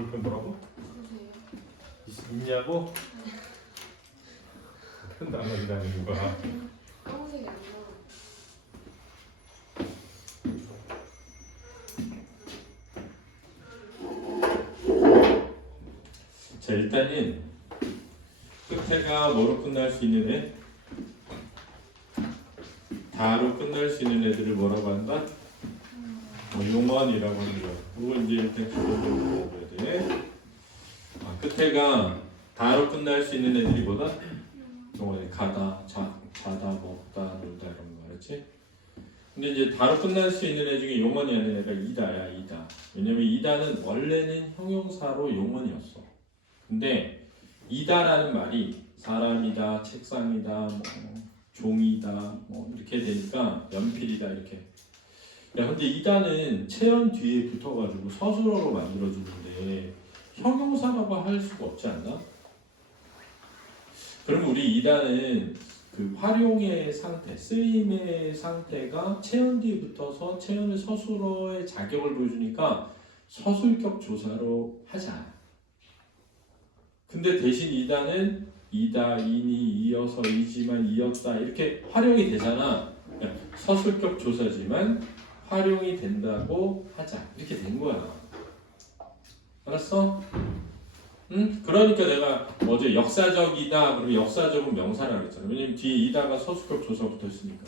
볼펜 뭐라고? 보세요. 있냐고? 큰 단어이라는 거야. 검은색이 안 나와. 자, 일단은 끝에가 뭐로 끝날 수 있는 애? 다로 끝날 수 있는 애들을 뭐라고 한다? 용언이라고 하는 거야. 이걸 이제 일단 기본적으로 배워야 돼. 끝에가 다로 끝날 수 있는 애들이 뭐다? 용언이 가다, 자다, 먹다, 놀다 이런 거 알았지? 근데 이제 다로 끝날 수 있는 애 중에 용언이 아닌 애가 이다야, 이다. 왜냐면 이다는 원래는 형용사로 용언이었어. 근데 이다라는 말이 사람이다, 책상이다, 뭐 종이다, 뭐 이렇게 되니까 연필이다 이렇게. 야, 근데 이다는 체연 뒤에 붙어가지고 서술어로 만들어주는데 형용사라고 할 수가 없지 않나? 그럼 우리 이다는 그 활용의 상태, 쓰임의 상태가 체연 뒤에 붙어서 체연의 서술어의 자격을 보여주니까 서술격 조사로 하자. 근데 대신 이다는 이다, 이니, 이어서, 이지만, 이었다 이렇게 활용이 되잖아. 서술격 조사지만 활용이 된다고 하자. 이렇게 된 거야. 알았어? 응? 그러니까 내가 어제 역사적이다 그러면 역사적은 명사라고 했잖아. 왜냐면 뒤에 이다가 서술격 조사가 붙어있으니까.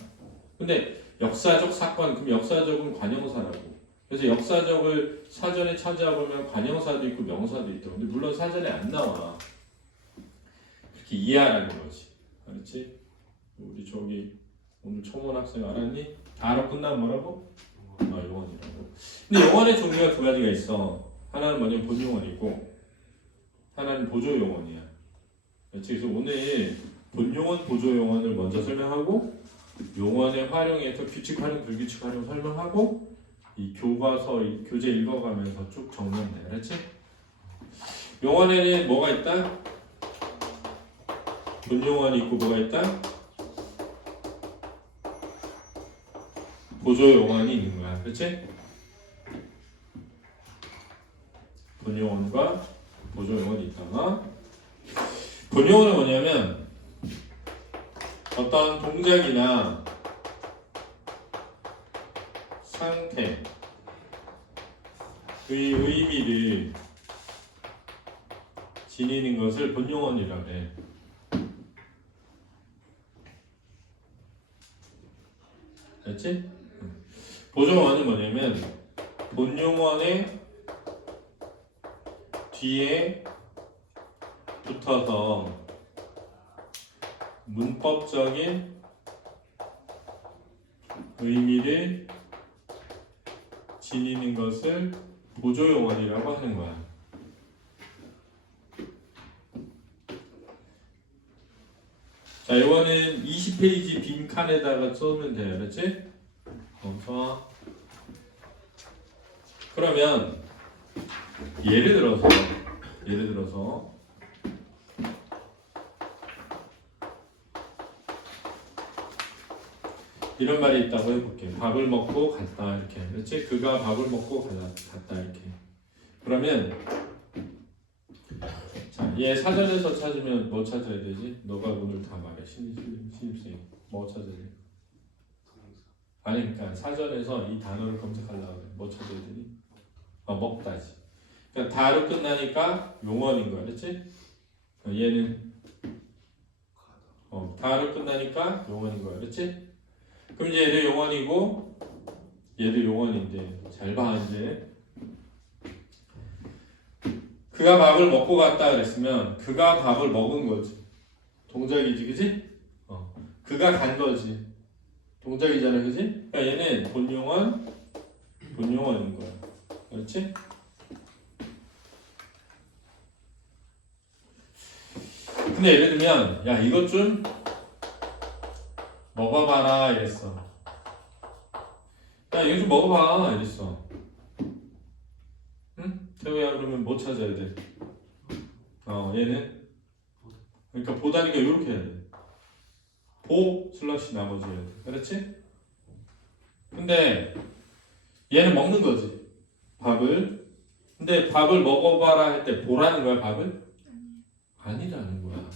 근데 역사적 사건, 그럼 역사적은 관형사라고. 그래서 역사적을 사전에 찾아보면 관형사도 있고 명사도 있다. 근데 물론 사전에 안 나와. 그렇게 이해하라는 거지. 알았지? 우리 저기 오늘 청원 학생 알았니? 다로 끝나면 뭐라고? 용언이라고. 근데 용언의 종류가 두 가지가 있어. 하나는 뭐냐면 본용언이고 하나는 보조용언이야. 그래서 오늘 본용언, 보조용언을 먼저 설명하고 용언의 활용에서 규칙 활용, 불규칙 활용 설명하고 이 교과서, 이 교재 읽어가면서 쭉 정리하면 돼. 알았지? 용언에는 뭐가 있다? 본용언이 있고 뭐가 있다? 보조용언이 있는 거야. 그렇지? 본용언과 보조용언이 있다가 본용언은 뭐냐면 어떤 동작이나 상태의 의미를 지니는 것을 본용언이라고 해. 알지? 보조용언은 뭐냐면 본용언의 뒤에 붙어서 문법적인 의미를 지니는 것을 보조용언이라고 하는 거야. 자, 이거는 20페이지 빈칸에다가 써면 돼요. 그렇지? 좋아. 그러면 예를 들어서 이런 말이 있다고 해볼게. 밥을 먹고 갔다 이렇게. 그렇지? 그가 밥을 먹고 갔다 이렇게. 그러면 자, 얘 사전에서 찾으면 뭐 찾아야 되지? 너가 오늘 다 말해. 신입생이 뭐 찾아야 돼? 아니 그러니까 사전에서 이 단어를 검색하려고 해. 뭐 찾아야 되니? 먹다지. 그러니까 다로 끝나니까 용언인 거야. 그렇지? 얘는 다로 끝나니까 용언인 거야. 그렇지? 그럼 이제 얘도 용언이고 얘도 용언인데 잘 봐 이제 그가 밥을 먹고 갔다 그랬으면 그가 밥을 먹은 거지 동작이지 그지? 그가 간 거지 동작이잖아 그지? 그러니까 얘는 본용언인 거야 그렇지? 근데 예를 들면 야 이것 좀 먹어봐라 이랬어. 야 이거 좀 먹어봐 이랬어. 응? 태우야 그러면 뭐 찾아야 돼? 얘는 그러니까 보다니까 이렇게 해야 돼. 보 슬러시 나머지 해야 돼. 그렇지? 근데 얘는 먹는 거지 밥을. 근데 밥을 먹어봐라 할 때 보라는 거야 밥을? 아니라는 거야.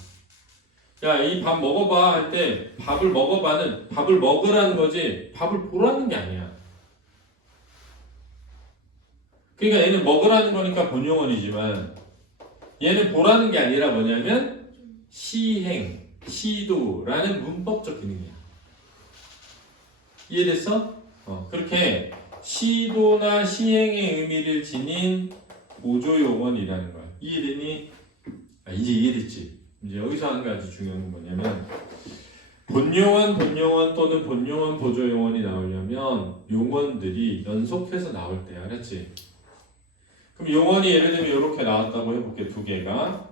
야, 이 밥 먹어봐 할 때 밥을 먹어봐는 밥을 먹으라는 거지 밥을 보라는 게 아니야. 그러니까 얘는 먹으라는 거니까 본용어이지만 얘는 보라는 게 아니라 뭐냐면 시행, 시도라는 문법적 기능이야. 이해됐어? 그렇게 시도나 시행의 의미를 지닌 보조용언이라는 거야. 이해되니? 이제 이해됐지? 이제 여기서 한 가지 중요한 건 뭐냐면 본용언 또는 본용언 보조용언이 나오려면 용언들이 연속해서 나올 때 알았지? 그럼 용언이 예를 들면 이렇게 나왔다고 해볼게. 두 개가.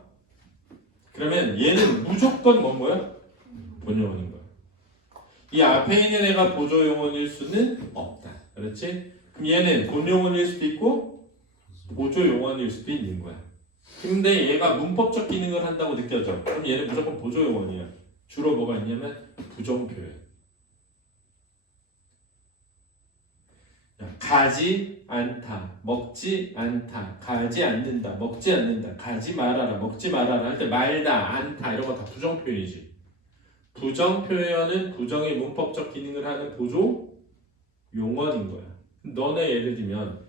그러면 얘는 무조건 뭔 거야? 본용언인 거야. 이 앞에 있는 애가 보조용언일 수는 없다. 그렇지? 그럼 얘는 본용언일 수도 있고 보조용언일 수도 있는 거야. 근데 얘가 문법적 기능을 한다고 느껴져. 그럼 얘는 무조건 보조용언이야. 주로 뭐가 있냐면 부정표현. 가지 않다, 먹지 않다, 가지 않는다, 먹지 않는다, 가지 말아라, 먹지 말아라 할 때 말다, 않다 이런 거 다 부정표현이지. 부정표현은 부정의 문법적 기능을 하는 보조 용언인 거야. 너네 예를 들면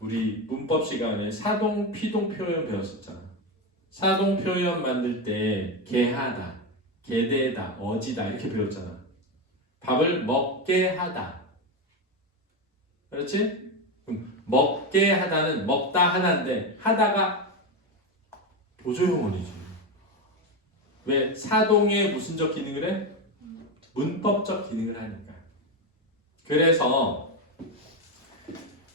우리 문법 시간에 사동, 피동 표현 배웠었잖아. 사동 표현 만들 때 개하다, 개대다, 어지다 이렇게 배웠잖아. 밥을 먹게 하다. 그렇지? 먹게 하다는 먹다 하나인데 하다가 보조용언이지. 왜? 사동의 무슨적 기능을 해? 문법적 기능을 하니까. 그래서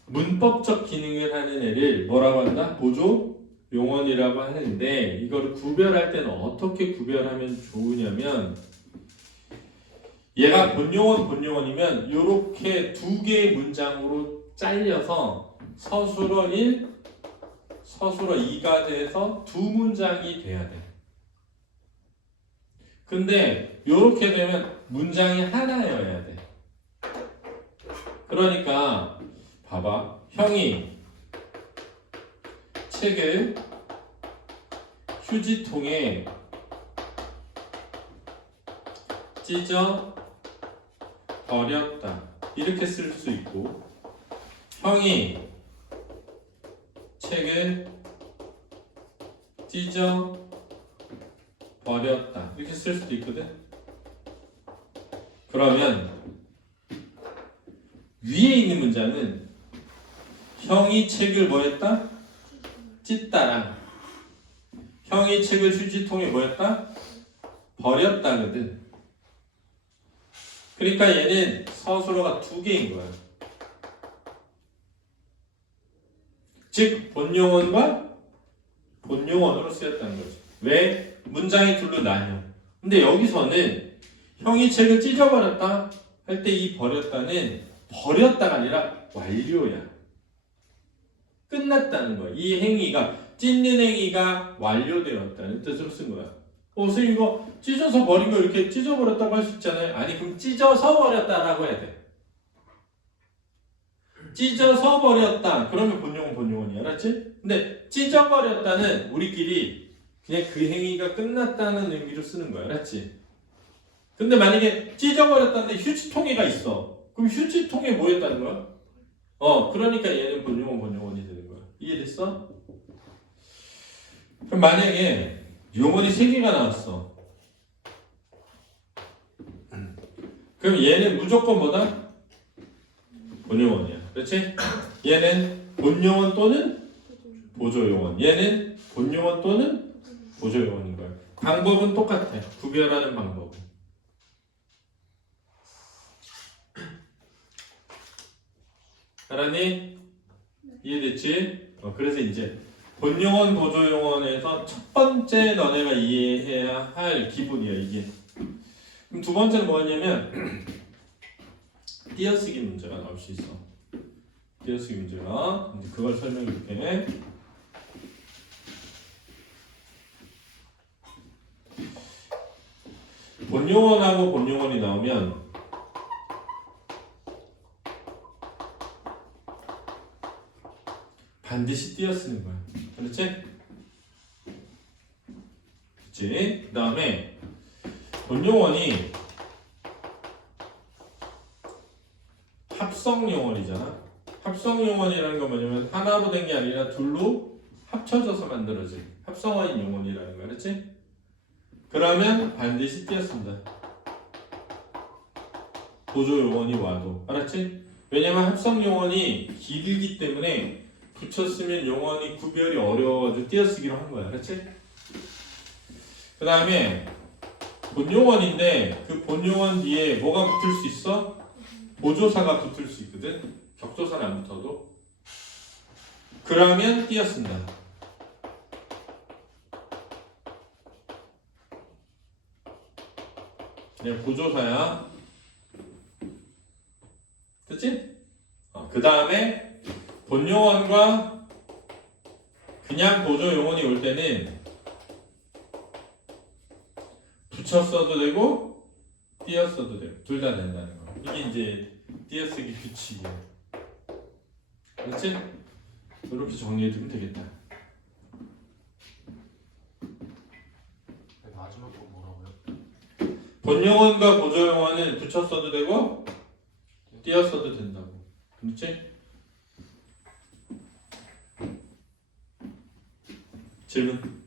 문법적 기능을 하는 애를 뭐라고 한다? 보조용언이라고 하는데 이거를 구별할 때는 어떻게 구별하면 좋으냐면 얘가 본용언이면 이렇게 두 개의 문장으로 잘려서 서술어 1, 서술어 2가 돼서 두 문장이 돼야 돼. 근데 이렇게 되면 문장이 하나여야 돼. 그러니까 봐봐. 형이 책을 휴지통에 찢어 버렸다. 이렇게 쓸 수 있고 형이 책을 찢어 버렸다. 이렇게 쓸 수도 있거든. 그러면 위에 있는 문장은 형이 책을 뭐 했다? 찢다랑 형이 책을 휴지통에 뭐 했다? 버렸다거든. 그러니까 얘는 서술어가 두 개인 거야. 즉 본용언과 본용언으로 쓰였다는 거지. 왜? 문장이 둘로 나뉘어. 근데 여기서는 형이 책을 찢어버렸다 할 때 이 버렸다는 버렸다가 아니라 완료야. 끝났다는 거야. 이 행위가 찢는 행위가 완료되었다는 뜻으로 쓴 거야. 선생님 이거 찢어서 버린 거 이렇게 찢어버렸다고 할 수 있잖아요. 아니 그럼 찢어서 버렸다라고 해야 돼. 찢어서 버렸다. 그러면 본용언이야. 알았지? 근데 찢어버렸다는 우리끼리 그냥 그 행위가 끝났다는 의미로 쓰는 거야. 알았지? 근데 만약에 찢어버렸다는데 휴지통에가 있어. 그럼 휴지통에 뭐 했다는 거야? 그러니까 얘는 본용언이 되는 거야. 이해됐어? 그럼 만약에 용언이 3개가 나왔어. 그럼 얘는 무조건 뭐다? 본용언이야. 그렇지? 얘는 본용언 또는 보조용언. 얘는 본용언 또는 보조용언인 거야. 방법은 똑같아. 구별하는 방법은. 알았니? 이해됐지? 그래서 이제 본용언, 보조용언에서 첫 번째 너네가 이해해야 할 기본이야 이게. 그럼 두 번째는 뭐냐면 띄어쓰기 문제가 나올 수 있어. 띄어쓰기 문제가. 이제 그걸 설명해줄게. 본용언하고 본용언이 나오면 반드시 띄어 쓰는 거야. 그렇지? 그치? 그 다음에 본용어니 합성용어이잖아. 합성용어이라는 건 뭐냐면 하나로 된 게 아니라 둘로 합쳐져서 만들어진 합성어인 용어이라는 거야. 그렇지? 그러면 반드시 띄어 쓴다. 보조 용어니 와도. 알았지? 왜냐면 합성 용어니 길기 때문에 붙였으면 용어니 구별이 어려워가지고 띄어쓰기로 한 거야. 알았지? 그 다음에 본용어인데 그 본용어 뒤에 뭐가 붙을 수 있어? 보조사가 붙을 수 있거든. 격조사는 안 붙어도. 그러면 띄어 쓴다. 그냥 보조사야. 됐지? 그 다음에 본용어과 그냥 보조용어이 올 때는 붙여 써도 되고 띄어 써도 되고 둘 다 된다는 거. 이게 이제 띄어쓰기 규칙이야. 그렇지? 이렇게 정리해두면 되겠다. 마지막 거 뭐라고요? 본용어과 보조용어는 붙여 써도 되고 띄어 써도 된다고. 그렇지? 질문.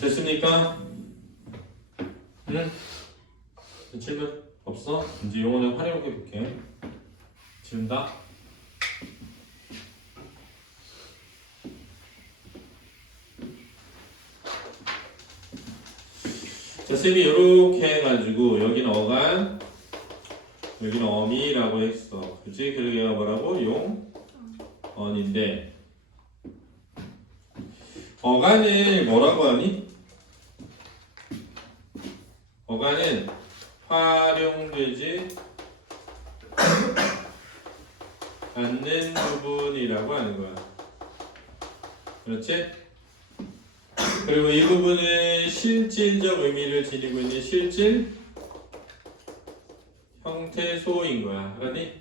됐습니까? 응? 질문 없어? 이제 용어를 활용해 볼게. 지운다. 자, 쌤이 이렇게 해가지고 여기는 어간, 여기는 어미라고 했어. 그치? 그리고 얘가 뭐라고? 용언인데 어간을 뭐라고 하니? 어간은 활용되지 않는 부분이라고 하는 거야. 그렇지? 그리고 이 부분은 실질적 의미를 지니고 있는 실질 형태소인 거야. 알았니?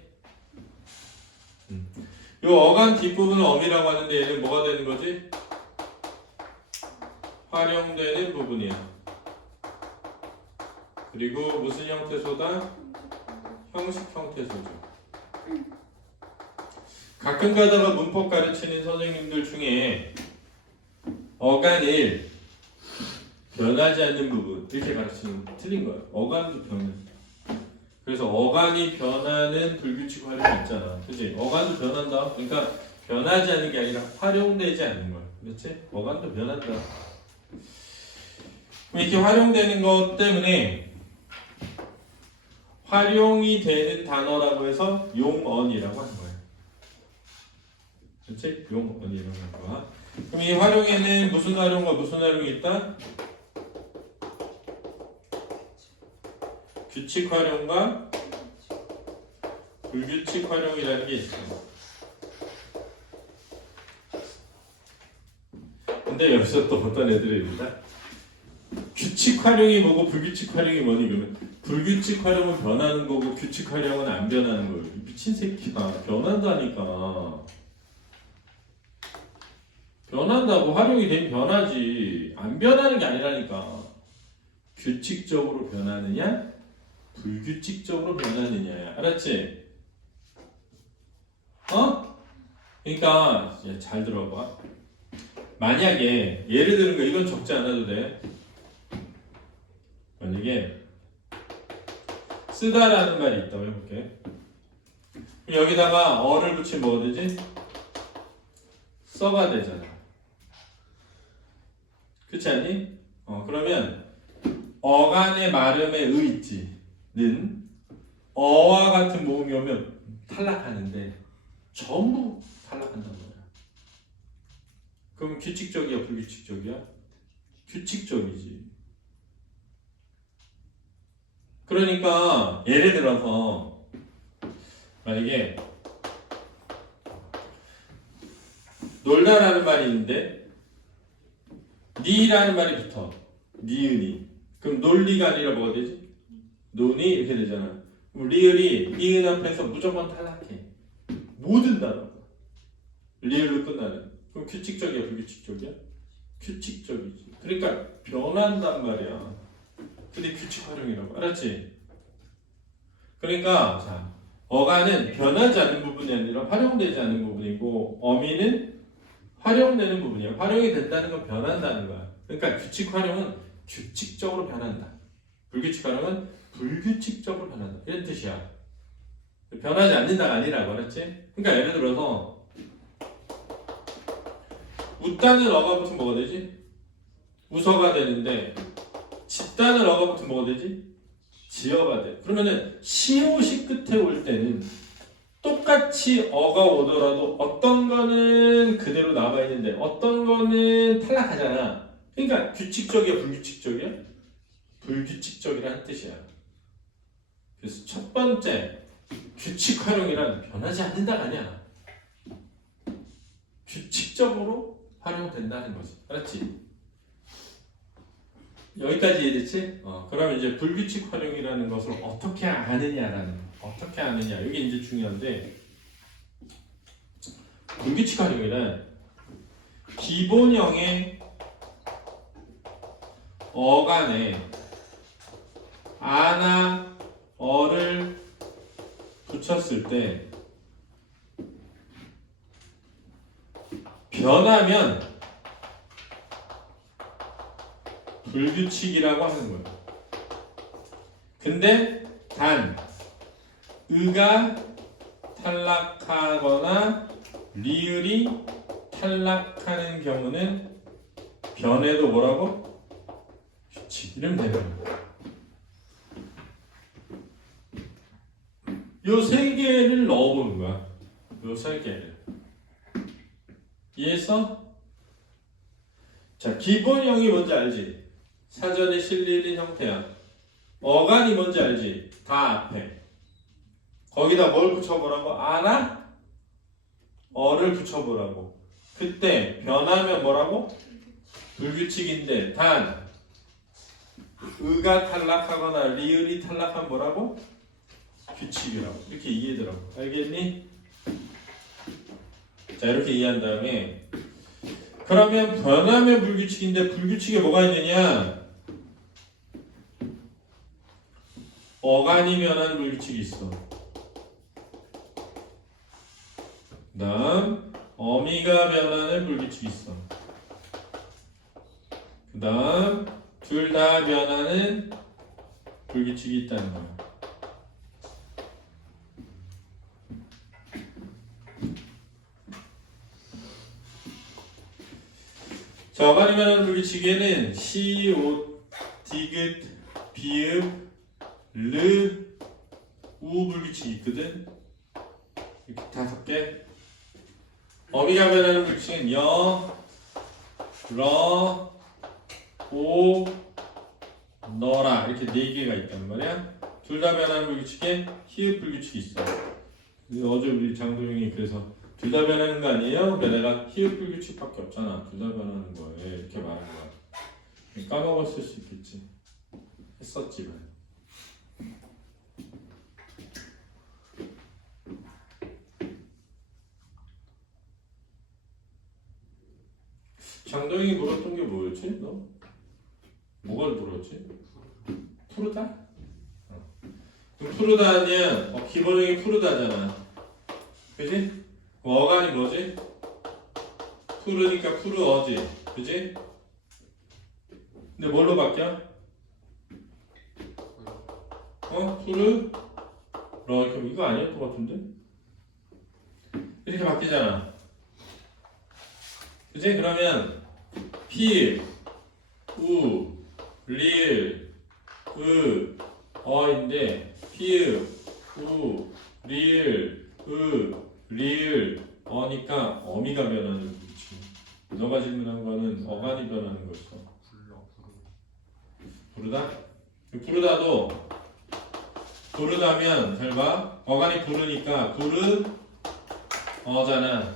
이 어간 뒷부분은 어미라고 하는데 얘는 뭐가 되는 거지? 활용되는 부분이야. 그리고 무슨 형태소다? 형식 형태소죠. 가끔 가다가 문법 가르치는 선생님들 중에 어간을 변하지 않는 부분 이렇게 가르치는 거 틀린 거예요. 어간도 변해. 그래서 어간이 변하는 불규칙 활용이 있잖아. 그치? 어간도 변한다. 그러니까 변하지 않는 게 아니라 활용되지 않는 거야. 그렇지? 어간도 변한다. 이렇게 활용되는 것 때문에 활용이 되는 단어라고 해서 용언이라고 하는 거예요. 그렇지? 용언이라고 하는 거야. 그럼 이 활용에는 무슨 활용과 무슨 활용이 있다? 규칙 활용과 불규칙 활용이라는 게 있어. 근데 여기서 또 어떤 애들이 있다? 규칙 활용이 뭐고 불규칙 활용이 뭐니? 그러면 불규칙 활용은 변하는 거고 규칙 활용은 안 변하는 거예요. 미친 새끼야. 변한다니까. 변한다고. 활용이 되면 변하지. 안 변하는 게 아니라니까. 규칙적으로 변하느냐 불규칙적으로 변하느냐야. 알았지? 그러니까 잘 들어봐. 만약에 예를 들은 거 이건 적지 않아도 돼. 만약에 쓰다라는 말이 있다고 해볼게. 그럼 여기다가 어를 붙이면 뭐가 되지? 써가 되잖아. 그렇지 않니? 그러면 어간의 말음의 의 있지. 는 어와 같은 모음이 오면 탈락하는데 전부 탈락한단 말이야. 그럼 규칙적이야, 불규칙적이야? 규칙적이지. 그러니까 예를 들어서 만약에 놀다라는 말이 있는데 니라는 말이 붙어. 니은이. 그럼 논리가 아니라 뭐가 되지? 논이 이렇게 되잖아. 그럼 리을이 니은 앞에서 무조건 탈락해. 모든 단어가 리을로 끝나는. 그럼 규칙적이야, 불규칙적이야? 규칙적이지. 그러니까 변한단 말이야. 근데 규칙 활용이라고. 알았지? 그러니까 자, 어간은 변하지 않는 부분이 아니라 활용되지 않는 부분이고 어미는 활용되는 부분이야. 활용이 된다는 건 변한다는 거야. 그러니까 규칙 활용은 규칙적으로 변한다. 불규칙 활용은 불규칙적으로 변한다. 이런 뜻이야. 변하지 않는다가 아니라고. 알았지? 그러니까 예를 들어서 웃다는 어가 붙으면 뭐가 되지? 웃어가 되는데 짓다는 어가 붙으면 뭐가 되지? 지어가 돼. 그러면은 시옷이 끝에 올 때는 똑같이 어가 오더라도 어떤 거는 그대로 남아 있는데 어떤 거는 탈락하잖아. 그러니까 규칙적이야, 불규칙적이야? 불규칙적이라는 뜻이야. 그래서 첫 번째 규칙 활용이란 변하지 않는다가 아니야. 규칙적으로 활용된다는 거지. 알았지? 여기까지 이해됐지? 그러면 이제 불규칙 활용이라는 것을 어떻게 아느냐라는 거. 어떻게 아느냐. 이게 이제 중요한데 불규칙 활용이란 기본형의 어간에 아나 어를 붙였을 때 변하면 불규칙이라고 하는 거예요. 근데 단 의가 탈락하거나 리을이 탈락하는 경우는 변해도 뭐라고? 규칙. 이러면 되는 거예요. 요 세 개를 넣어보는 거야. 요 세 개를. 이해했어? 자, 기본형이 뭔지 알지? 사전에 실리는 형태야. 어간이 뭔지 알지? 다 앞에. 거기다 뭘 붙여보라고? 아나? 어를 붙여보라고. 그때 변하면 뭐라고? 불규칙인데 단 의가 탈락하거나 리을이 탈락하면 뭐라고? 규칙이라고. 이렇게 이해되라고. 알겠니? 자, 이렇게 이해한 다음에 그러면 변하면 불규칙인데 불규칙에 뭐가 있느냐? 어간이 변하는 불규칙이 있어. 그 다음 어미가 변하는 불규칙이 있어. 그 다음 둘 다 변하는 불규칙이 있다는 거야. 자, 어간이 변하는 불규칙에는 시, 오, 디귿, 비읍, 르, 우 불규칙이 있거든. 이렇게 5개. 어미가 변하는 불규칙은 여, 러, 오, 너라 이렇게 4개가 있단 말이야. 둘 다 변하는 불규칙에 히읗 불규칙이 있어. 어제 우리 장도영이 그래서 둘 다 변하는 거 아니에요? 근데 내가 히읗 불규칙밖에 없잖아. 둘 다 변하는 거에 이렇게 말한 거야. 까먹었을 수 있겠지. 했었지만. 장도영이 물었던 게 뭐였지? 너? 뭐가 물었지? 푸르다? 그럼 푸르다는 기본형이 푸르다잖아. 그지? 어간이 뭐지? 푸르니까 푸르어지. 그지? 근데 뭘로 바뀌어? 푸르? 러. 이거 아니었던 것 같은데? 이렇게 바뀌잖아. 그지? 그러면 피, 우, 리을, 으, 어인데 피읍, 우, 리을, 리을, 어니까 어미가 변하는 거지. 너가 질문한 거는 어간이 변하는 거였어. 부르다? 부르다면 잘 봐. 어간이 부르니까 어잖아.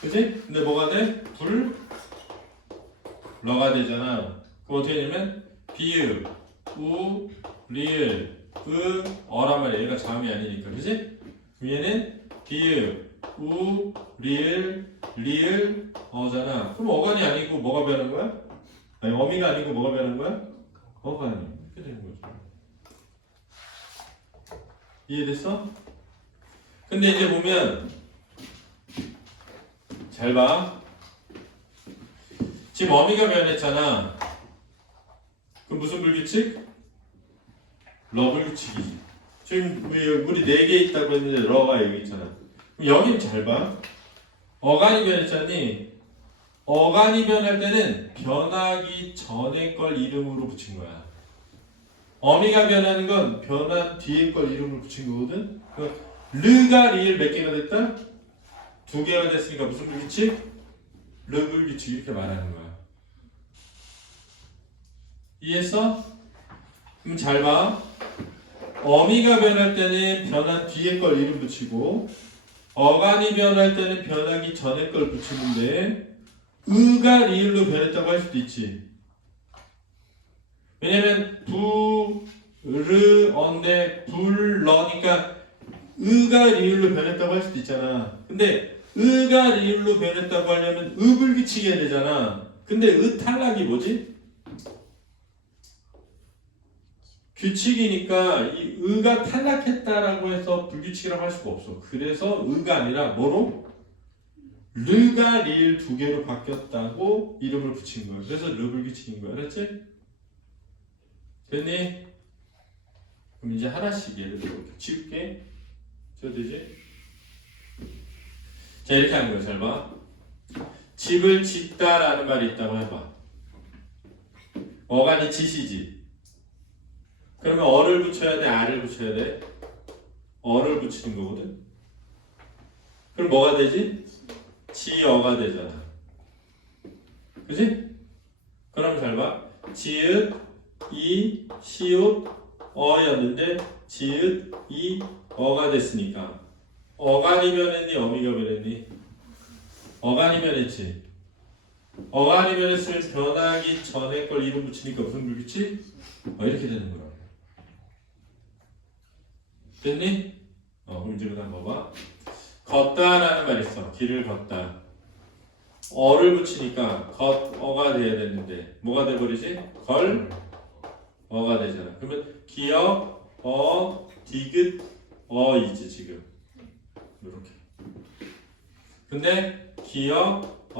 그치? 근데 뭐가 돼? 러가 되잖아. 그럼 어떻게 되냐면 비읍, 우, 리을, 어란 말이야. 얘가 자음이 아니니까. 그치? 그럼 얘는 비읍, 우, 리을, 어잖아. 그럼 어간이 아니고 뭐가 변한 거야? 아니 어미가 아니고 뭐가 변한 거야? 어간이. 이렇게 되는 거죠. 이해됐어? 근데 이제 보면 잘 봐. 지금 어미가 변했잖아. 그럼 무슨 불규칙? 러 불규칙이지. 지금 우리 4개 있다고 했는데 러가 여기 있잖아. 그럼 여긴 잘 봐. 어간이 변했잖니. 어간이 변할 때는 변하기 전에 걸 이름으로 붙인 거야. 어미가 변하는 건 변한 뒤에 걸 이름으로 붙인 거거든. 르가 리을 몇 개가 됐다? 2개가 됐으니까 무슨 불규칙? 르 불규칙 이렇게 말하는 거야. 이해했어? 그럼 잘 봐. 어미가 변할 때는 변한 뒤에 걸 이름 붙이고 어간이 변할 때는 변하기 전에 걸 붙이는데 으가 리을로 변했다고 할 수도 있지. 왜냐면 어인데 불러니까 으가 리을로 변했다고 할 수도 있잖아. 근데 으가 리을로 변했다고 하려면 으불규칙이 해야 되잖아. 근데 탈락이 뭐지? 규칙이니까 이 으가 탈락했다라고 해서 불규칙이라고 할 수가 없어. 그래서 으가 아니라 뭐로? 르가 리을 2개로 바뀌었다고 이름을 붙인 거야. 그래서 르 불규칙인 거야. 알았지? 됐니? 그럼 이제 하나씩 예를 들어 치울게. 저 되지? 자 이렇게 하는 거야. 잘 봐. 집을 짓다라는 말이 있다고 해봐. 어간이 짓이지. 그러면 어를 붙여야 돼? 아를 붙여야 돼? 어를 붙이는 거거든. 그럼 뭐가 되지? 지어가 되잖아. 그지? 그럼 잘 봐. 지읒, 이, 시읒, 어였는데 지읒, 이, 어가 됐으니까 어간이 변했니? 어미가 변했니? 어간이 변했지. 어간이 변했으면 변하기 전에 걸 이름 붙이니까 무슨 불규칙? 이렇게 되는 거야. 됐니? 그럼 이제 그다음 봐봐. 걷다라는 말 있어. 길을 걷다. 어를 붙이니까 어가 돼야 되는데 뭐가 돼버리지? 어가 되잖아. 그러면 기역, 디귿, 어이지 지금. 이렇게. 근데 기역,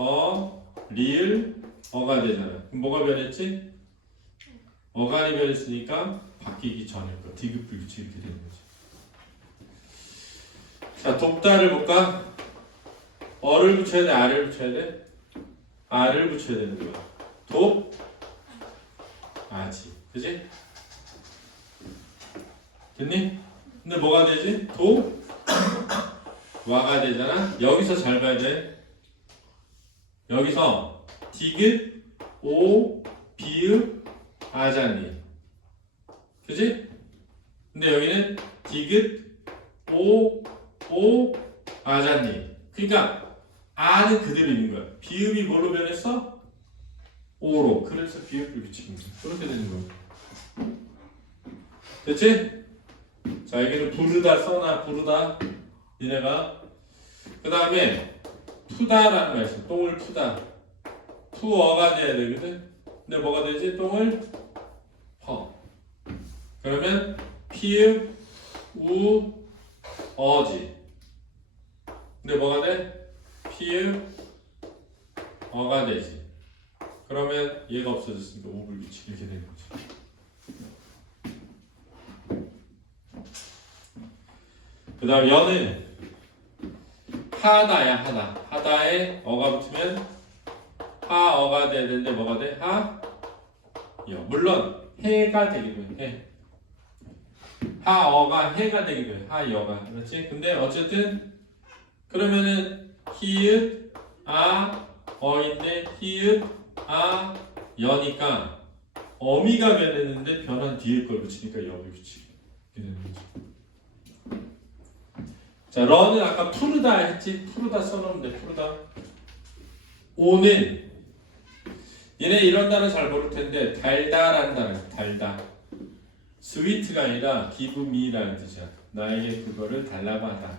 리을, 어가 되잖아. 그럼 뭐가 변했지? 어간이 변했으니까 바뀌기 전에 거 디귿 불규칙 이렇게 되는 거지. 자, 돕다를 볼까? 어를 붙여야 돼? 아를 붙여야 돼? 아를 붙여야 되는 거야. 아지. 그지? 됐니? 근데 뭐가 되지? 와가 되잖아? 여기서 잘 봐야 돼. 여기서 디귿, 오, 비읍, 아잖니. 그지? 근데 여기는 디귿, 오, 아잖니. 그러니까 아는 그대로 있는 거야. 비읍이 뭘로 변했어? 오로. 그래서 비읍 불규칙인 거야. 그렇게 되는 거야. 됐지? 자, 여기는 부르다 써놔. 부르다. 얘네가. 그 다음에 푸다라는 말 있어. 똥을 푸다. 푸어가 돼야 되거든. 근데 뭐가 되지? 똥을 퍼. 그러면 피읍, 우, 어지. 근데 뭐가 돼? 피읍, 어가 되지. 그러면 얘가 없어졌으니까 오불규칙 이렇게 되는 거지. 그 다음 여는 하다야. 하다에 어가 붙으면 하어가 돼야 되는데 뭐가 돼? 여. 물론 해가 되기도 해. 하어가 해가 되게 돼. 하여가. 그렇지? 근데 어쨌든 그러면은 히읗 아 어인데 히읗 아 여니까 어미가 변했는데 변한 뒤에 걸 붙이니까 여기 붙이게 되는 거죠. 자, 러는 아까 푸르다 했지? 푸르다 써놓으면 돼. 푸르다. 오는 얘네 이런 단어 잘 모를 텐데 달달한 단어. 달다. 스위트가 아니라 give me라는 뜻이야. 나에게 그거를 달라고 하다.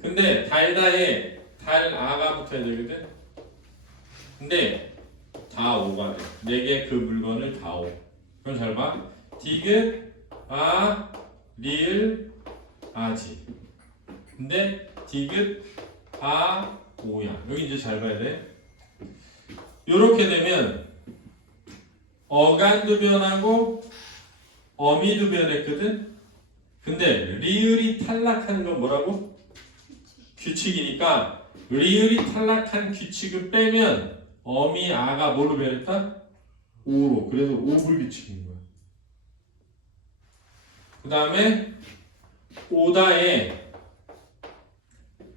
근데 달다에 달아가 붙어야 되거든. 근데 다오가 돼. 내게 그 물건을 다오. 그럼 잘 봐. 디귿 아 리을 아지. 근데 디귿 아 오야. 여기 이제 잘 봐야 돼. 요렇게 되면 어간도 변하고 어미도 변했거든. 근데 리을이 탈락하는 건 뭐라고? 규칙이니까 리을이 탈락한 규칙을 빼면 어미 아가 뭐로 변했다? 오로. 그래서 오불규칙인 거야. 그 다음에 오다에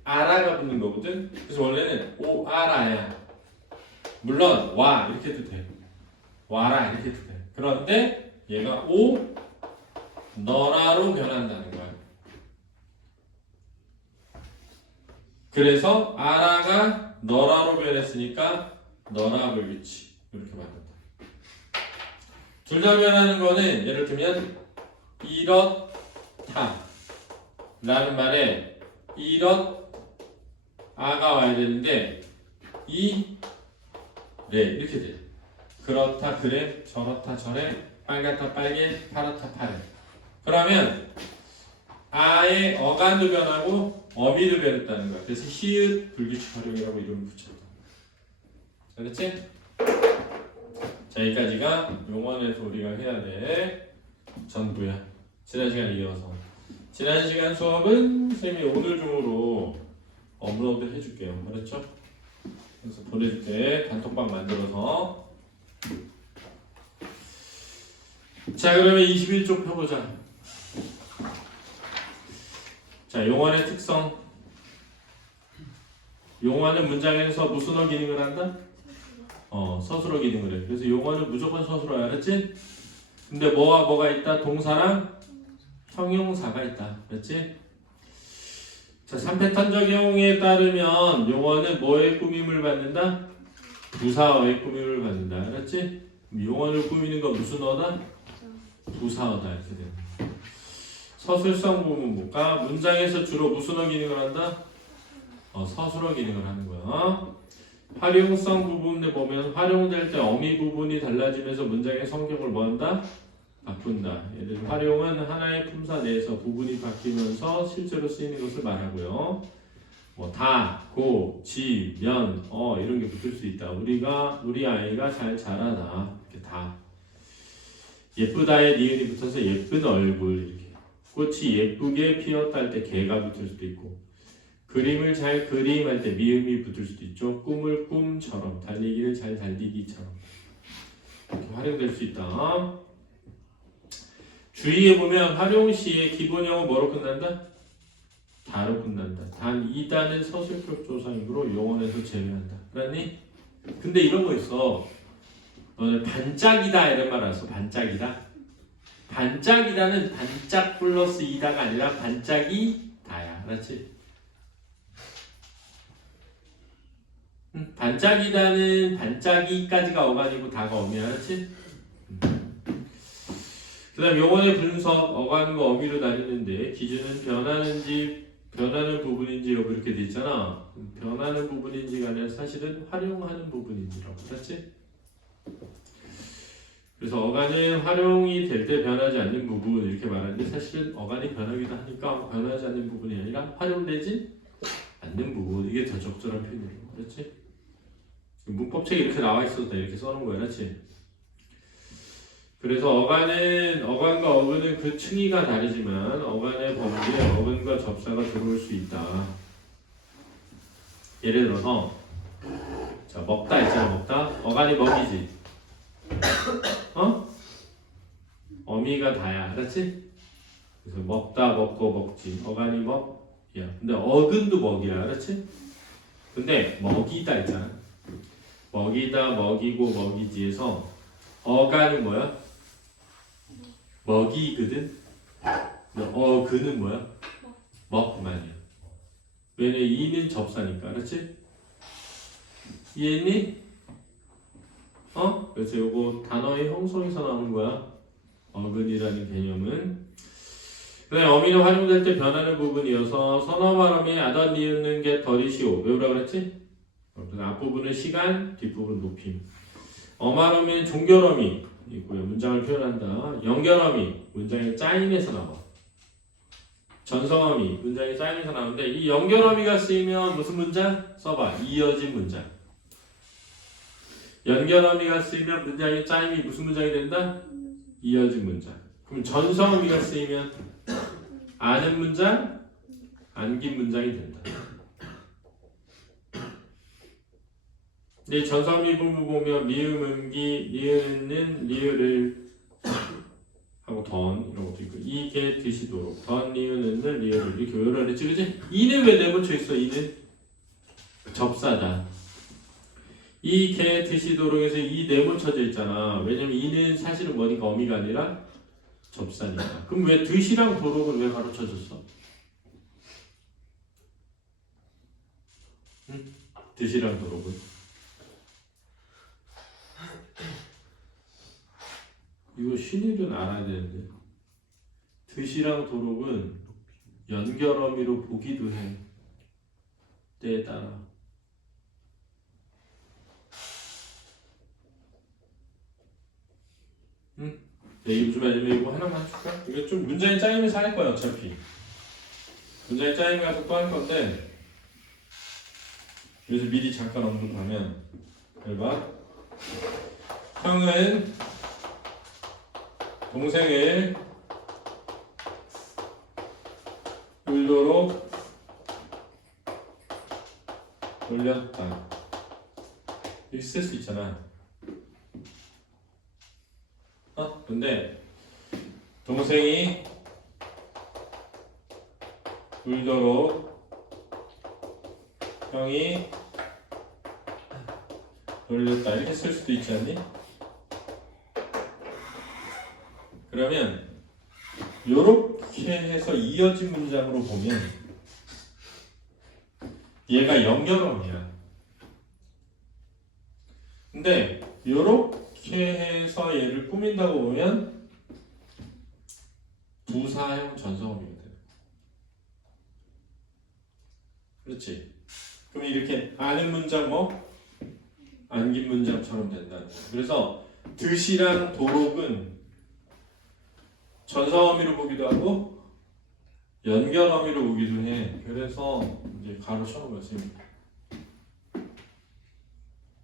아라가 붙는 거거든. 그래서 원래는 오아라야. 물론 와 이렇게 해도 돼. 와라 이렇게 해도 돼. 그런데 얘가 오 너라로 변한다는 거야. 그래서 아라가 너라로 변했으니까 너라 불규칙 이렇게 말한다. 둘 다 변하는 거는 예를 들면 이렇다 라는 말에 이렇 아가 와야 되는데 이 네 이렇게 돼. 그렇다 그래 저렇다 저래 빨갛다 빨개 파랗다 파래. 그러면 아의 어간도 변하고 어미도 변했다는 거야. 그래서 히읗 불규칙 활용이라고 이름을 붙였다. 알겠지? 자, 여기까지가 용언에서 우리가 해야 될 전부야. 지난 시간에 이어서. 지난 시간 수업은 선생님이 오늘 중으로 업로드 해줄게요. 알았죠? 그래서 보내줄 때 단톡방 만들어서. 자, 그러면 21쪽 펴보자. 자, 용언의 특성. 용언은 문장에서 무슨 어 기능을 한다? 서술어 기능을 해. 그래서 용언은 무조건 서술어야. 알았지? 근데 뭐와 뭐가 있다? 동사랑 형용사가 있다. 그렇지? 자, 3패턴 적용에 따르면 용언은 뭐의 꾸밈을 받는다? 부사어의 꾸밈을 받는다. 알았지? 용언을 꾸미는 건 무슨 어다? 부사어다. 이렇게 됩니다. 서술성 부분 볼까? 문장에서 주로 무슨 어 기능을 한다? 서술어 기능을 하는 거야. 활용성 부분에 보면 활용될 때 어미 부분이 달라지면서 문장의 성격을 뭐 한다? 바꾼다. 예를 들어 활용은 하나의 품사 내에서 부분이 바뀌면서 실제로 쓰이는 것을 말하고요. 뭐 다, 고, 지, 면, 이런 게 붙을 수 있다. 우리 아이가 잘 자라나. 이렇게 다. 예쁘다에 니은이 붙어서 예쁜 얼굴 이렇게. 꽃이 예쁘게 피었다 할 때 개가 붙을 수도 있고. 그림을 잘 그림할 때 미음이 붙을 수도 있죠. 꿈을 꿈처럼, 달리기를 잘 달리기처럼 이렇게 활용될 수 있다. 주의해 보면 활용 시에 기본형은 뭐로 끝난다? 다로 끝난다. 단 이단은 서술격 조상이므로 용언에서 제외한다. 알았니? 근데 이런 거 있어. 너는 반짝이다 이런 말 알았어? 반짝이다. 반짝이다는 반짝 플러스 이다가 아니라 반짝이 다야. 알았지? 반짝이다는 반짝이까지가 어간이고 다가 어미야. 알았지? 그 다음 용언의 분석, 어간과 어미로 나뉘는데 기준은 변하는 부분인지 여부 이렇게 돼 있잖아. 변하는 부분인지가 아니라 사실은 활용하는 부분인지라고. 알았지? 그래서 어간은 활용이 될 때 변하지 않는 부분 이렇게 말하는데 사실은 어간이 변하기도 하니까 변하지 않는 부분이 아니라 활용되지 않는 부분. 이게 더 적절한 표현이라고. 그렇지? 문법책에 이렇게 나와 있어도 이렇게 써놓은 거야. 그렇지? 그래서 어간과 어근은 그 층위가 다르지만 어간의 범위에 어근과 접사가 들어올 수 있다. 예를 들어서 자, 먹다 있잖아. 먹다. 어간이 먹이지. 어미가 다야. 알았지? 그래서 먹다 먹고 먹지. 어간이 먹이야. 근데 어근도 먹이야. 그렇지? 근데 먹이다 있잖아. 먹이다 먹이고 먹이지에서 어간은 뭐야? 먹이거든. 어근은 뭐야? 먹만이야. 왜냐 이는 접사니까. 그렇지? 이해했니? 그래서 요거 단어의 형성에서 나오는 거야. 어근이라는 개념은. 그다음에 어미는 활용될 때 변하는 부분이어서 선어 발음이 아덧 니은 게 덜이시오. 외우라 그랬지? 그래서 앞부분은 시간, 뒷부분 높임. 어말어미는 종결어미 있고요. 문장을 표현한다. 연결어미 문장의 짜임에서 나와. 전성어미 문장의 짜임에서 나오는데 이 연결어미가 쓰이면 무슨 문장? 써봐. 이어진 문장. 연결어미가 쓰이면 문장의 짜임이 무슨 문장이 된다? 이어진 문장. 그럼 전성어미가 쓰이면 아는 문장, 안긴 문장이 된다. 근데 전성어미 부분 보면 미음, 음기, 니은은 리을을 하고 던 이런 것도 있고 이게 드시도록 던, 니은은 리을을 이렇게 외우라 그랬지, 그지? 이는 왜 내붙여 있어? 이는 접사다. 이 개 드시도록에서 이 내붙여져 있잖아. 왜냐면 이는 사실은 뭐니까 어미가 아니라 접사니까. 그럼 왜 드시랑 도록을 왜 가르쳐줬어? 응? 드시랑 도록은 이거 신일은 알아야 되는데 드시랑 도록은 연결어미로 보기도 해. 때에 따라. 응? 얘기 좀 해주면 이거 하나만 줄까? 이거 좀 문장이 짜임에서 할 거야 어차피. 문장이 짜임에 가서 또 할 건데 그래서 미리 잠깐 언급하면 잘 봐. 형은 동생을 울도록 돌렸다. 이렇게 쓸 수 있잖아. 근데 동생이 울도록 형이 돌렸다 이렇게 쓸 수도 있지 않니? 그러면 요렇게 해서 이어진 문장으로 보면 얘가 연결어미야. 근데 요렇게 해서 얘를 꾸민다고 보면 부사형 전성어미가 돼. 그렇지? 그럼 이렇게 아는 문장 뭐 안긴 문장처럼 된다는 거야. 그래서 드시랑 도록은 전성어미로 보기도 하고 연결어미로 보기도 해. 그래서 이제 가로쳐놓은 거지.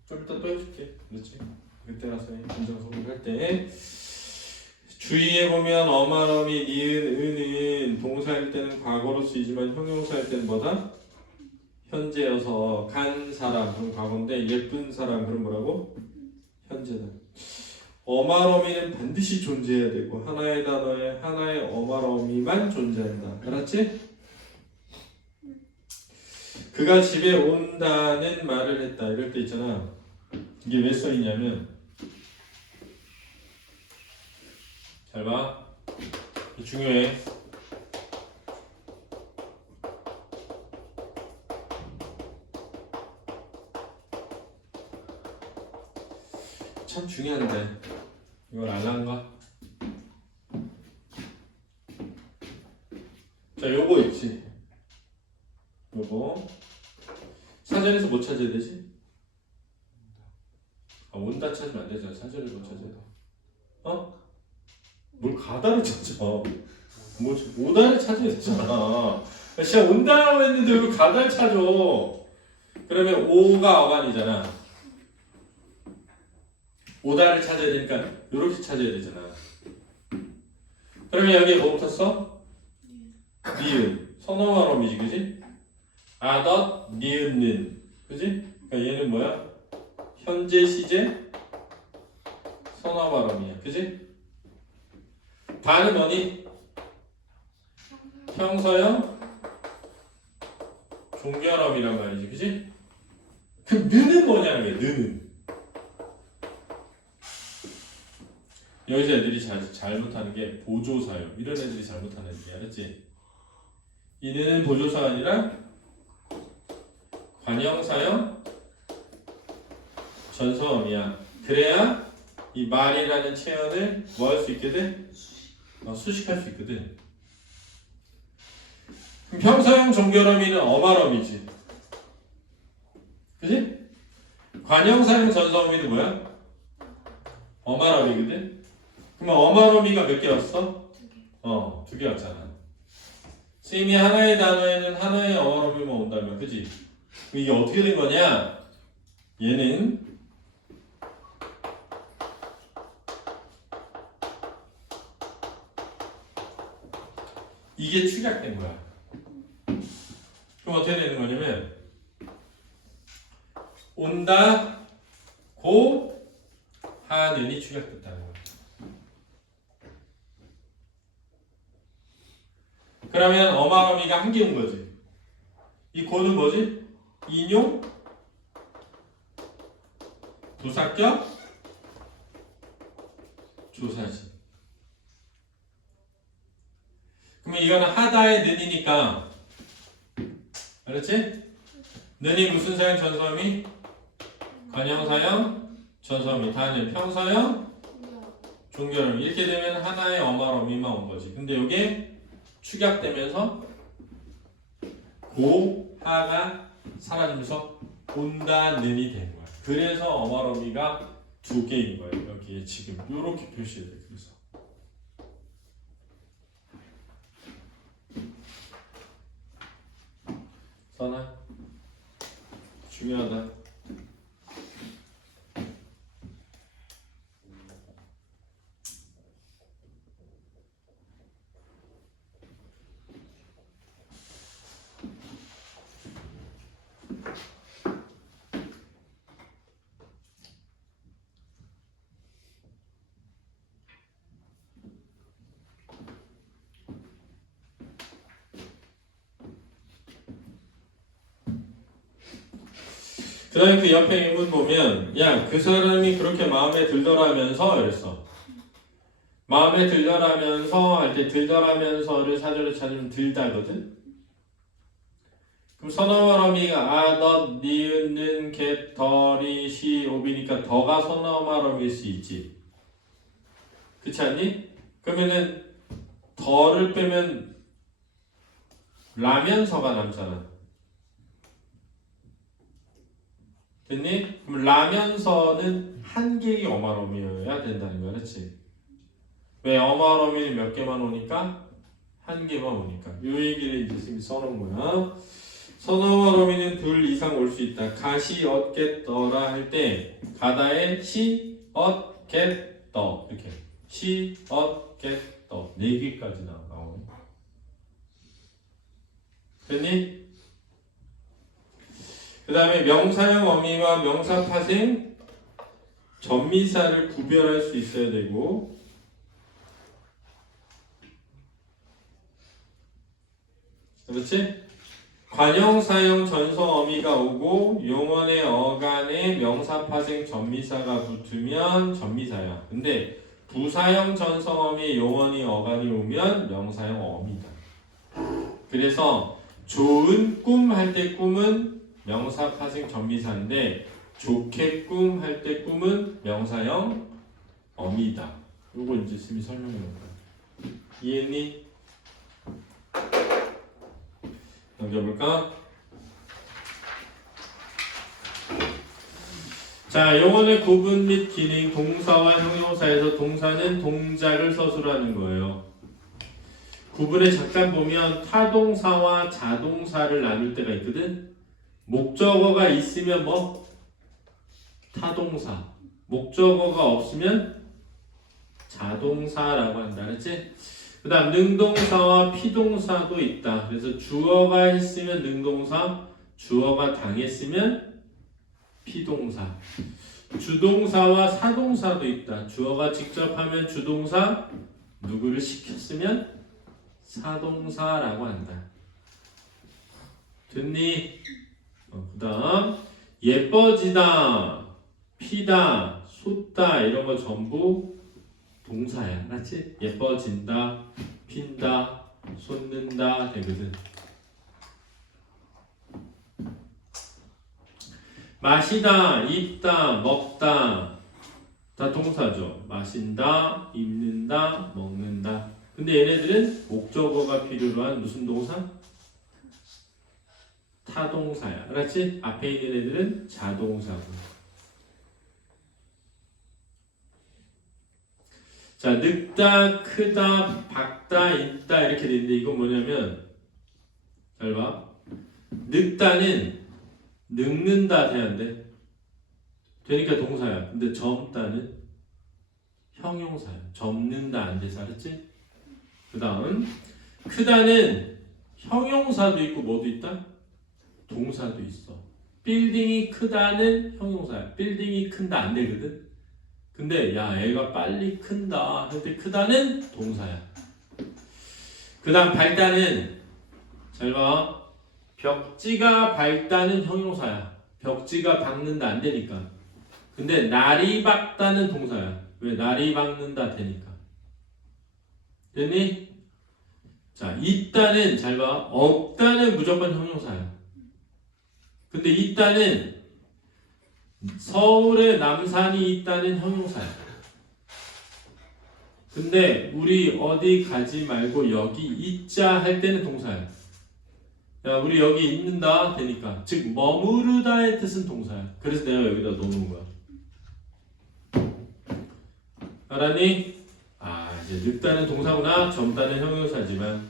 좀 이따 또 해줄게. 그렇지? 그때라서 문장 소개할 때 주의해 보면 어말어미, 니은, 은은 동사일 때는 과거로 쓰이지만 형용사일 때는 뭐다? 현재여서 간 사람 그럼 과거인데 예쁜 사람 그럼 뭐라고? 현재다. 어말어미는 반드시 존재해야 되고 하나의 단어에 하나의 어말어미만 존재한다. 알았지? 그가 집에 온다는 말을 했다. 이럴 때 있잖아. 이게 왜 써있냐면 잘 봐. 중요해. 참 중요한데 이걸 알란가? 자, 요거 있지. 요거 사전에서 못 찾아야 되지? 온다 찾으면 안 되잖아. 사전에서 못 찾아야 돼. 뭘 가다를 찾아. 뭐 오다를 찾아야 되잖아. 진짜 온다라고 했는데 왜 가다를 찾아? 그러면 오가 어간이잖아. 오다를 찾아야 되니까 이렇게 찾아야 되잖아. 그러면 여기에 뭐 붙었어? 니은. 선어말어미지, 그지? 아덧, 니은는, 그지? 그러니까 얘는 뭐야? 현재 시제 선어말어미야, 그지? 다는 뭐니? 평서형 종결음이란 말이지, 그지? 그 느는 뭐냐는 게 느는. 여기서 애들이 잘못하는 게 보조사요. 이런 애들이 잘못하는 게 알았지? 이 느는 보조사가 아니라 관형사형 전서음이야. 그래야 이 말이라는 체언을 뭐 할 수 있거든? 수식할 수 있거든. 그럼 평서형 종결음이는 어말음이지. 그지? 관형사형 전서음이는 뭐야? 어말음이거든? 그러면 어말음이가 몇 개 왔어? 2개. 2개 왔잖아. 선생님이 하나의 단어에는 하나의 어말음이만 온다면, 그지? 그럼 이게 어떻게 된 거냐? 얘는 이게 축약된 거야. 그럼 어떻게 되는 거냐면 온다 고 하는이 축약됐다는 거야. 그러면 어마어미가 한 개 온 거지. 이 고는 뭐지? 인용 부사격 조사지. 그러면 이거는 하다의 는이니까, 알았지? 는이 무슨 사형 전서음이? 관형사형 전서음이. 다는 평서형 종결음. 이렇게 되면 하나의 어말어미만 온 거지. 근데 이게 축약되면서 고 하가 사라지면서 온다 는이 된 거야. 그래서 어말어미가 2개인 거예요. 여기에 지금 이렇게 표시해야 돼. 그래서 선아 중요하다. 그 다음에 그 옆에 인문 보면 야, 그 사람이 그렇게 마음에 들더라면서 이랬어. 마음에 들더라면서 할 때 들더라면서를 사전에 찾으면 들다거든. 그럼 선어말어미가 아덧 니은는 겟 덜이 시 오비니까 더가 선어말어미일 수 있지. 그렇지 않니? 그러면은 덜을 빼면 라면서가 남잖아. 됐니? 그럼 라면서는 한 개의 어말어미여야 된다는 거야, 그렇지? 왜 어말어미는 몇 개만 오니까? 한 개만 오니까. 이 얘기를 이제 지금 써놓은 거야. 선어말어미는 2 이상 올 수 있다. 가시 얻겠더라 할 때 가다에 시 얻겠더 이렇게 시 얻겠더 4개까지 나오네. 됐니? 그 다음에 명사형 어미와 명사 파생 전미사를 구별할 수 있어야 되고, 그렇지? 관형사형 전서 어미가 오고 용언의 어간에 명사 파생 전미사가 붙으면 전미사야. 근데 부사형 전서 어미 용언이 어간이 오면 명사형 어미다. 그래서 좋은 꿈 할 때 꿈은 명사 파생 전미사인데 좋게 꿈 할 때 꿈은 명사형 어미다. 요거 이제 쌤이 설명해 놓은 거야. 이해했니? 넘겨볼까? 자, 용언의 구분 및 기능 동사와 형용사에서 동사는 동작을 서술하는 거예요. 구분의 잠깐 보면 타동사와 자동사를 나눌 때가 있거든. 목적어가 있으면 뭐? 타동사. 목적어가 없으면 자동사라고 한다. 그렇지? 그 다음 능동사와 피동사도 있다. 그래서 주어가 있으면 능동사, 주어가 당했으면 피동사. 주동사와 사동사도 있다. 주어가 직접 하면 주동사, 누구를 시켰으면 사동사라고 한다. 됐니? 그 다음 예뻐지다, 피다, 솟다 이런 거 전부 동사야. 맞지? 예뻐진다, 핀다, 솟는다 되거든. 마시다, 입다, 먹다 다 동사죠. 마신다, 입는다, 먹는다. 근데 얘네들은 목적어가 필요로 한 무슨 동사? 타동사야. 알았지? 앞에 있는 애들은 자동사고. 자, 늙다, 크다, 박다, 있다 이렇게 되는데 이건 뭐냐면 잘 봐. 늙다는 늙는다 돼야 돼. 되니까 동사야. 근데 젊다는 형용사야. 젊는다 안 돼서 알았지? 그 다음 크다는 형용사도 있고 뭐도 있다? 동사도 있어. 빌딩이 크다는 형용사야. 빌딩이 큰다 안 되거든. 근데 야 애가 빨리 큰다 할 때 크다는 동사야. 그 다음 밝다는 잘 봐. 벽지가 밝다는 형용사야. 벽지가 박는다 안 되니까. 근데 날이 박다는 동사야. 왜? 날이 박는다 되니까. 됐니? 자, 있다는 잘 봐. 없다는 무조건 형용사야. 근데 있다는 서울에 남산이 있다는 형용사야. 근데 우리 어디 가지 말고 여기 있자 할 때는 동사야. 야, 우리 여기 있는다 되니까. 즉 머무르다의 뜻은 동사야. 그래서 내가 여기다 넣어놓은 거야. 알았니? 아, 이제 늙다는 동사구나. 젊다는 형용사지만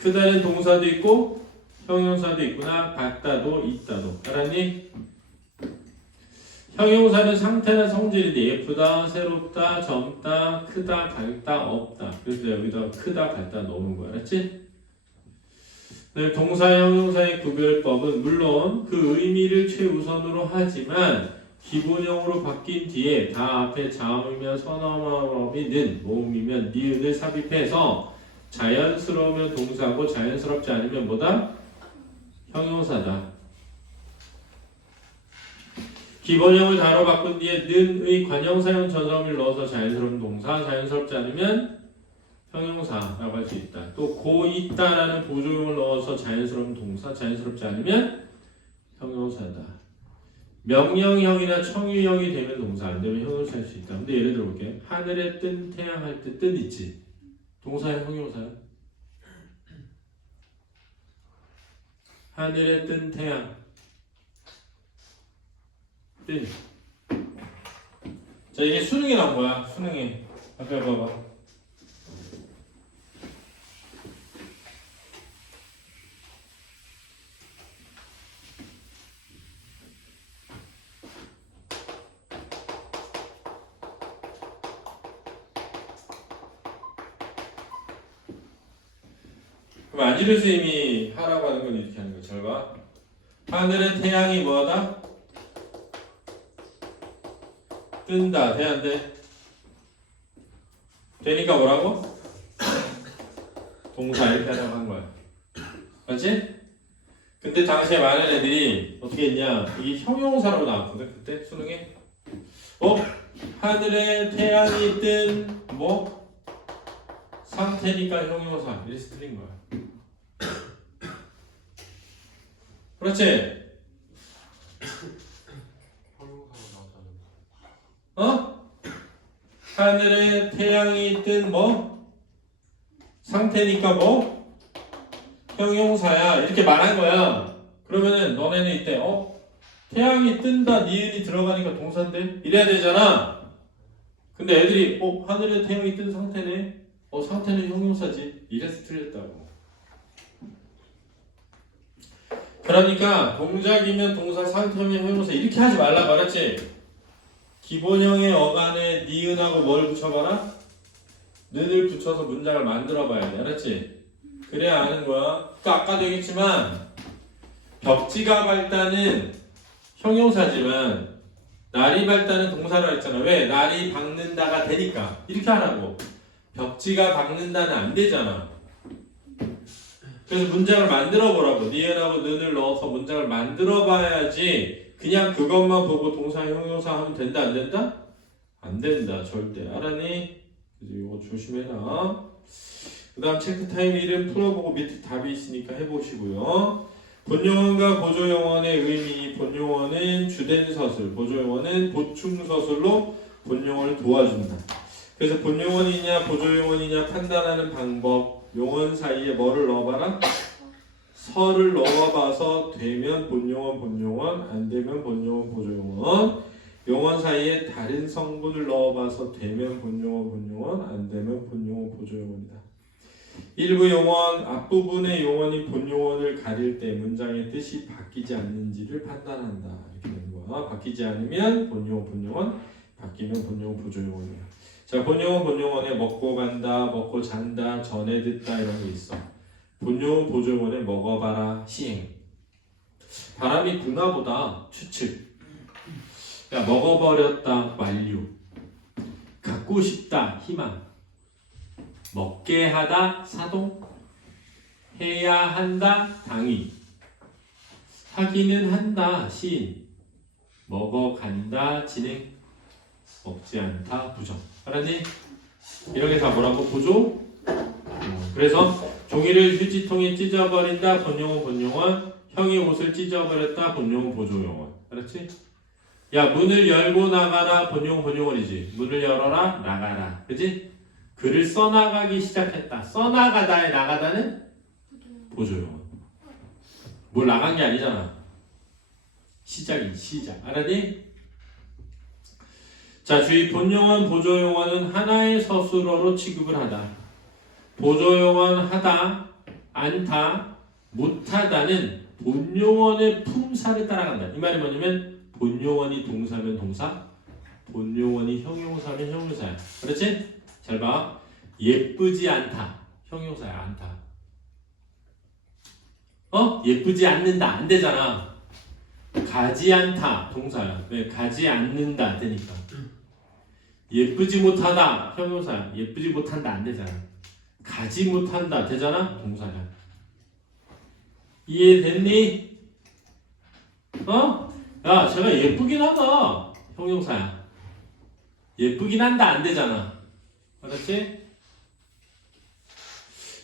크다는 동사도 있고 형용사도 있구나. 밝다도 있다도. 알았니? 형용사는 상태나 성질인데 예쁘다, 새롭다, 젊다, 크다, 밝다, 없다. 그래서 여기다 크다, 밝다 넣는 거야. 알았지? 네, 동사, 형용사의 구별법은 물론 그 의미를 최우선으로 하지만 기본형으로 바뀐 뒤에 다 앞에 자음이면 선어법이 는, 모음이면 니은을 삽입해서 자연스러우면 동사고 자연스럽지 않으면 뭐다? 형용사다. 기본형을 다로 바꾼 뒤에 는의 관형사형 전음을 넣어서 자연스러운 동사, 자연스럽지 않으면 형용사라고 할 수 있다. 또 고 있다라는 보조형을 넣어서 자연스러운 동사, 자연스럽지 않으면 형용사다. 명령형이나 청유형이 되면 동사, 안 되면 형용사일 수 있다. 근데 예를 들어 볼게. 하늘에 뜬 태양 할 때 뜬 있지. 동사야 형용사야? 하늘에 뜬 태양. 뜬. 자, 이게 수능에 나온 거야. 수능에. 앞에 봐봐. 그럼 안지르 선생님이 하라고 하는 건 이렇게 하는 거야. 잘 봐. 하늘의 태양이 뭐하다? 뜬다. 돼, 안 돼? 되니까 뭐라고? 동사 이렇게 하라고 한 거야. 맞지? 근데 당시에 많은 애들이 어떻게 했냐? 이게 형용사로 나왔거든. 그때 수능에. 하늘에 태양이 뜬 뭐? 상태니까 형용사. 이래서 틀린 거야. 그렇지? 하늘에 태양이 뜬 뭐? 상태니까 뭐? 형용사야. 이렇게 말한 거야. 그러면은 너네는 이때 태양이 뜬다 니은이 들어가니까 동사인데? 이래야 되잖아. 근데 애들이 하늘에 태양이 뜬 상태네. 상태는 형용사지. 이래서 틀렸다고. 그러니까 동작이면 동사, 상태면 형용사 이렇게 하지 말라고 알았지? 기본형의 어간에 니은하고 뭘 붙여봐라? 는을 붙여서 문장을 만들어 봐야 돼. 알았지? 그래야 아는 거야. 그러니까 아까도 얘기했지만 벽지가 밝다는 형용사지만 날이 밝다는 동사라 했잖아. 왜? 날이 박는다가 되니까. 이렇게 하라고. 벽지가 박는다는 안 되잖아. 그래서 문장을 만들어 보라고. 니은하고 는을 넣어서 문장을 만들어 봐야지 그냥 그것만 보고 동사 형용사 하면 된다 안 된다? 안 된다 절대. 알았니? 그래서 이거 조심해라. 그 다음 체크타임 이름 풀어보고 밑에 답이 있으니까 해보시고요. 본용어과 보조용어의 의미. 본용어는 주된 서술, 보조용어는 보충 서술로 본용어를 도와준다. 그래서 본용어이냐 보조용어이냐 판단하는 방법. 용언 사이에 뭐를 넣어봐라? 서를 넣어봐서 되면 본용어 본용어, 안 되면 본용어 보조용어. 용언 사이에 다른 성분을 넣어봐서 되면 본용어 본용어, 안 되면 본용어 보조용어입니다. 일부 용언, 앞부분의 용언이 본용어를 가릴 때 문장의 뜻이 바뀌지 않는지를 판단한다. 이렇게 되는 거야. 바뀌지 않으면 본용어 본용어, 바뀌면 본용어 보조용어입니다. 자, 본용어 본용어에 먹고 간다, 먹고 잔다, 전에 듣다 이런 게 있어. 본용어 보조용어에 먹어봐라, 시행. 바람이 부나 보다 추측. 야, 먹어버렸다, 완료. 갖고 싶다, 희망. 먹게 하다, 사동. 해야 한다, 당위. 하기는 한다, 시인. 먹어간다, 진행. 먹지 않다, 부정. 알았니? 이런 게 다 뭐라고? 보조? 그래서 종이를 휴지통에 찢어버린다, 본용어 본용어. 형이 옷을 찢어버렸다, 본용어 보조용어. 알았지? 야, 문을 열고 나가라, 본용어 본용어이지. 문을 열어라, 나가라. 그지? 글을 써나가기 시작했다. 써나가다에 나가다는 보조용어. 뭘 나간 게 아니잖아. 시작이 시작. 알았니? 자, 주의. 본용어는 보조용어는 하나의 서술어로 취급을 하다. 보조용어는 하다, 않다, 못하다는 본용어의 품사를 따라간다. 이 말이 뭐냐면 본용어이 동사면 동사, 본용어이 형용사면 형용사야. 그렇지? 잘 봐. 예쁘지 않다. 형용사야. 않다. 예쁘지 않는다. 안 되잖아. 가지 않다. 동사야. 왜? 가지 않는다. 되니까. 예쁘지 못하다. 형용사야. 예쁘지 못한다. 안 되잖아. 가지 못한다. 되잖아. 동사야. 이해됐니? 야, 제가 예쁘긴 하다. 형용사야. 예쁘긴 한다. 안 되잖아. 알았지?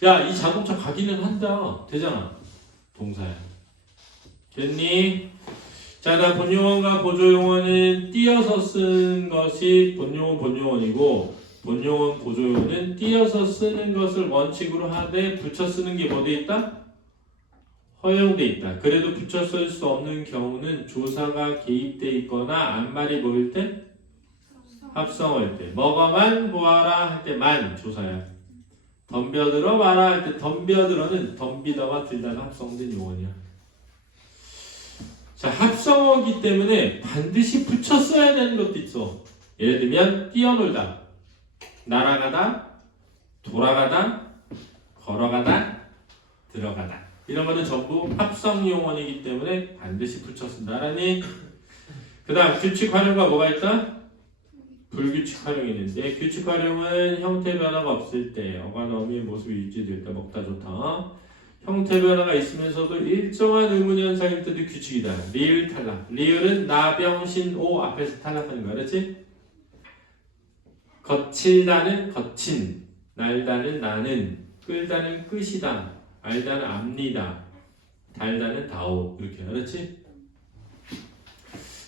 야, 이 자동차 가기는 한다. 되잖아. 동사야. 됐니? 자, 나 본용어과 보조용어는 띄어서 쓴 것이 본용어 본용어이고, 본용어 보조용어는 띄어서 쓰는 것을 원칙으로 하되 붙여 쓰는 게 뭐 돼 있다? 허용돼 있다. 그래도 붙여 쓸 수 없는 경우는 조사가 개입돼 있거나 앞말이 뭐일 때? 합성어일 때. 먹어만 보아라 할 때 만 조사야. 덤벼들어 봐라 할 때 덤벼들어는 덤비다와 들다가 합성된 용어냐. 자, 합성어이기 때문에 반드시 붙여 써야 되는 것도 있어. 예를 들면 뛰어놀다, 날아가다, 돌아가다, 걸어가다, 들어가다. 이런 거는 전부 합성 용어이기 때문에 반드시 붙여 쓴다라니. 그 다음 규칙 활용과 뭐가 있다? 불규칙 활용이 있는데, 규칙 활용은 형태 변화가 없을 때, 어간 어미의 모습이 유지될 때 먹다 좋다. 형태 변화가 있으면서도 일정한 의문 현상일 때도 규칙이다. 리을 탈락. 리을은 나병신오 앞에서 탈락하는 거야. 그렇지? 거칠다는 거친, 날다는 나는, 끌다는 끝이다, 알다는 압니다, 달다는 다오. 이렇게. 그렇지?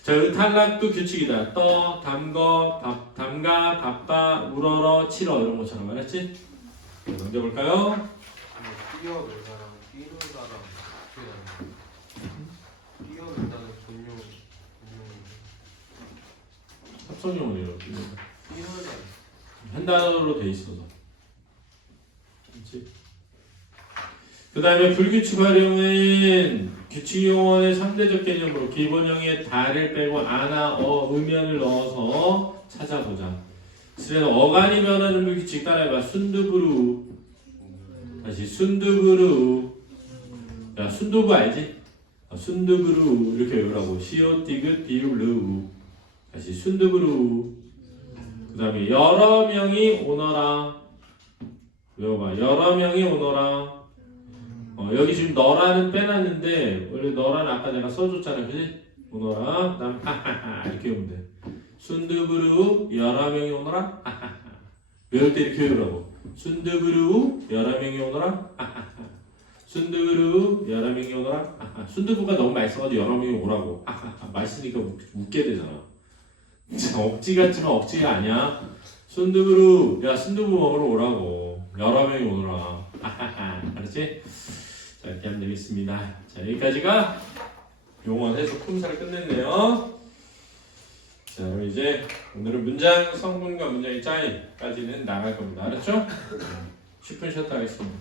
자, 탈락도 규칙이다. 떠, 담거, 담가, 바빠, 울어러, 치러 이런 것처럼. 알았지? 넘겨볼까요? 뛰어놀다랑 뛰놀다랑 어떻게 다른 뛰어놀다는 본용 합성용어예요. 뛰놀다 한 단어로 돼 있어서. 그렇지? 그 다음에 불규칙 활용은 규칙 용어의 상대적 개념으로 기본형의 다를 빼고 아나, 음연을 넣어서 찾아보자. 그래서 어간이 변하는 불규칙 따라해봐. 순두부루. 다시 순두부루. 야, 순두부 알지? 순두부루 이렇게 외우라고. 시오, 디귿, 비읍, 르우. 다시 순두부루. 그 다음에 여러 명이 오너라. 외워봐. 여러 명이 오너라. 여기 지금 너라는 빼놨는데 원래 너라는 아까 내가 써줬잖아, 그지? 오너라, 그다음 하하하 이렇게 오면 돼. 순두부루 여러 명이 오너라. 하하하. 외울 때 이렇게 외우라고. 순두부루 여러 명이 오너라. 하하하. 순두부루 여러 명이 오너라. 하하. 순두부가 너무 맛있어가지고 여러 명이 오라고. 하하하. 맛있으니까 웃게 되잖아. 진짜 억지 같지만 억지가 아니야. 순두부루 야 순두부 먹으러 오라고. 여러 명이 오너라. 하하하. 알았지? 자 이렇게 하면 되겠습니다. 자 여기까지가 용어 해석 품사를 끝냈네요. 자 그럼 이제 오늘은 문장 성분과 문장의 짜임까지는 나갈 겁니다. 알았죠? 10분 쉬었다 하겠습니다.